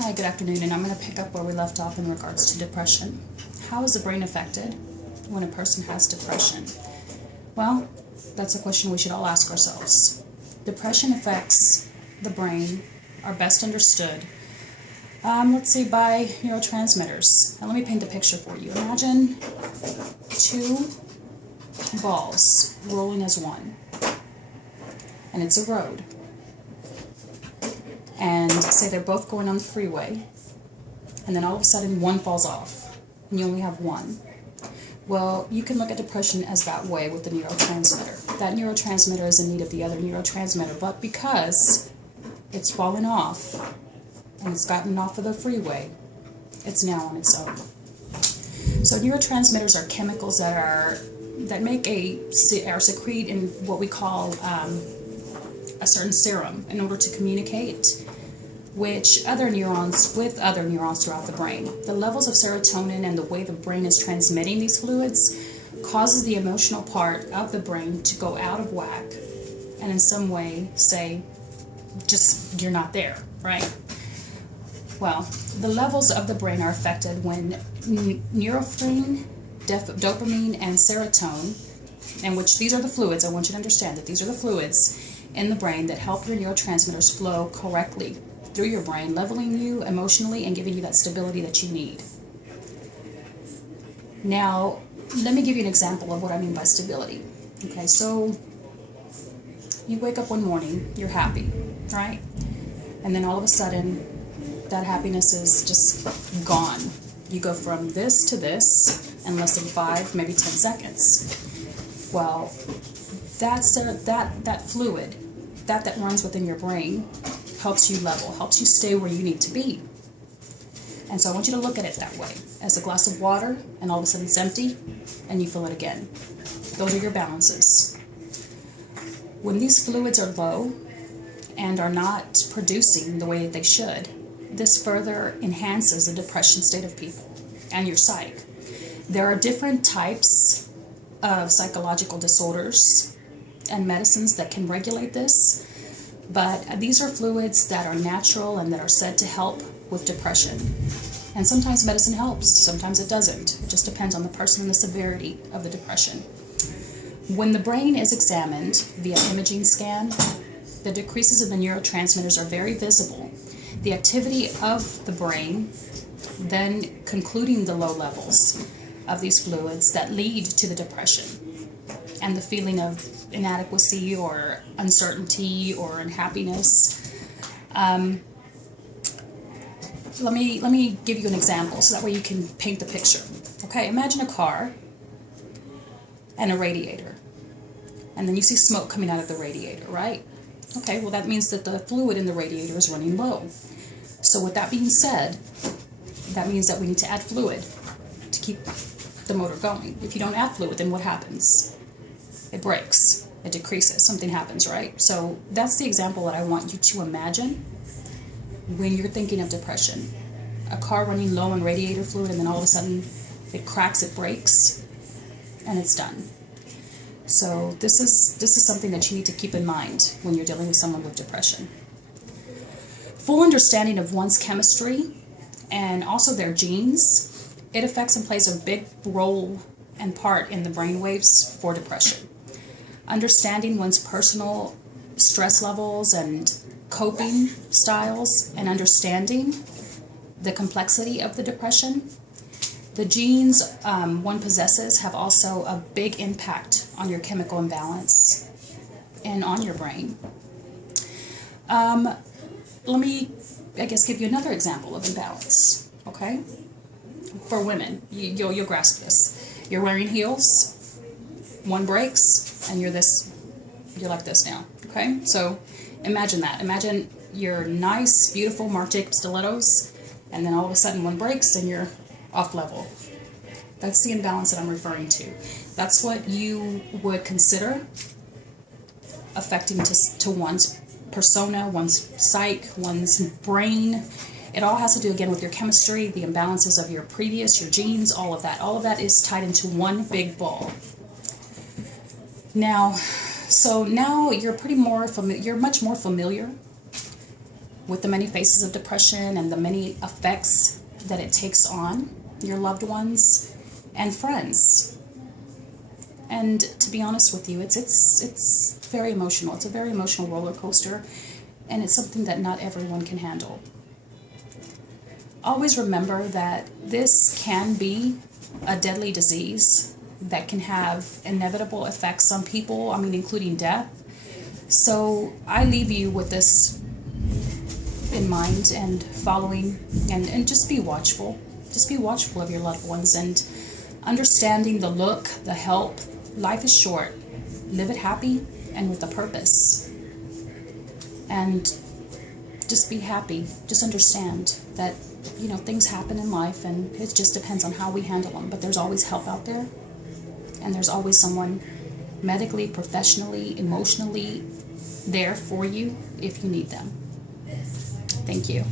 Hi, good afternoon, and I'm going to pick up where we left off in regards to depression. How is the brain affected when a person has depression? Well, that's a question we should all ask ourselves. Depression affects the brain, are best understood, let's see, by neurotransmitters. Now let me paint a picture for you. Imagine two balls rolling as one, and it's a road. And say they're both going on the freeway, and then all of a sudden one falls off, and you only have one. Well, you can look at depression as that way with the neurotransmitter. That neurotransmitter is in need of the other neurotransmitter, but because it's fallen off, and it's gotten off of the freeway, it's now on its own. So neurotransmitters are chemicals that make or secrete in what we call a certain serum in order to communicate with other neurons throughout the brain. The levels of serotonin and the way the brain is transmitting these fluids causes the emotional part of the brain to go out of whack and in some way say, just, you're not there, right? Well, the levels of the brain are affected when norepinephrine, dopamine, and serotonin, and which these are the fluids. I want you to understand that these are the fluids in the brain that help your neurotransmitters flow correctly through your brain, leveling you emotionally and giving you that stability that you need. Now, let me give you an example of what I mean by stability. Okay, so you wake up one morning, you're happy, right? And then all of a sudden, that happiness is just gone. You go from this to this in less than 5, maybe 10 seconds. Well, that fluid that runs within your brain helps you level, helps you stay where you need to be. And so I want you to look at it that way, as a glass of water, and all of a sudden it's empty, and you fill it again. Those are your balances. When these fluids are low and are not producing the way that they should, this further enhances the depression state of people and your psyche. There are different types of psychological disorders and medicines that can regulate this, but these are fluids that are natural and that are said to help with depression. And sometimes medicine helps, sometimes it doesn't. It just depends on the person and the severity of the depression. When the brain is examined via imaging scan, the decreases in the neurotransmitters are very visible. The activity of the brain then concluding the low levels of these fluids that lead to the depression and the feeling of inadequacy or uncertainty or unhappiness. Let me give you an example so that way you can paint the picture. Okay, imagine a car and a radiator, and then you see smoke coming out of the radiator, right? Okay, well that means that the fluid in the radiator is running low. So with that being said, that means that we need to add fluid to keep the motor going. If you don't add fluid, then what happens? It breaks, it decreases, something happens, right? So that's the example that I want you to imagine when you're thinking of depression. A car running low on radiator fluid, and then all of a sudden it cracks, it breaks, and it's done. So this is something that you need to keep in mind when you're dealing with someone with depression. Full understanding of one's chemistry and also their genes, it affects and plays a big role and part in the brain waves for depression. Understanding one's personal stress levels and coping styles, and understanding the complexity of the depression. The genes one possesses have also a big impact on your chemical imbalance and on your brain. Let me, I guess, give you another example of imbalance, okay? For women, you'll grasp this. You're wearing heels, one breaks, and you're like this now, okay? So imagine that. Imagine your nice, beautiful Marc Jacobs stilettos, and then all of a sudden one breaks and you're off level. That's the imbalance that I'm referring to. That's what you would consider affecting to one's persona, one's psyche, one's brain. It all has to do, again, with your chemistry, the imbalances of your your genes, all of that. All of that is tied into one big ball. Now, so now you're much more familiar with the many faces of depression and the many effects that it takes on your loved ones and friends. And to be honest with you, it's very emotional. It's a very emotional roller coaster, and it's something that not everyone can handle. Always remember that this can be a deadly disease that can have inevitable effects on people, including death. So I leave you with this in mind and following, and just be watchful. Just be watchful of your loved ones and understanding the look, the help. Life is short. Live it happy and with a purpose. And just be happy. Just understand that, things happen in life, and it just depends on how we handle them. But there's always help out there. And there's always someone medically, professionally, emotionally there for you if you need them. Thank you.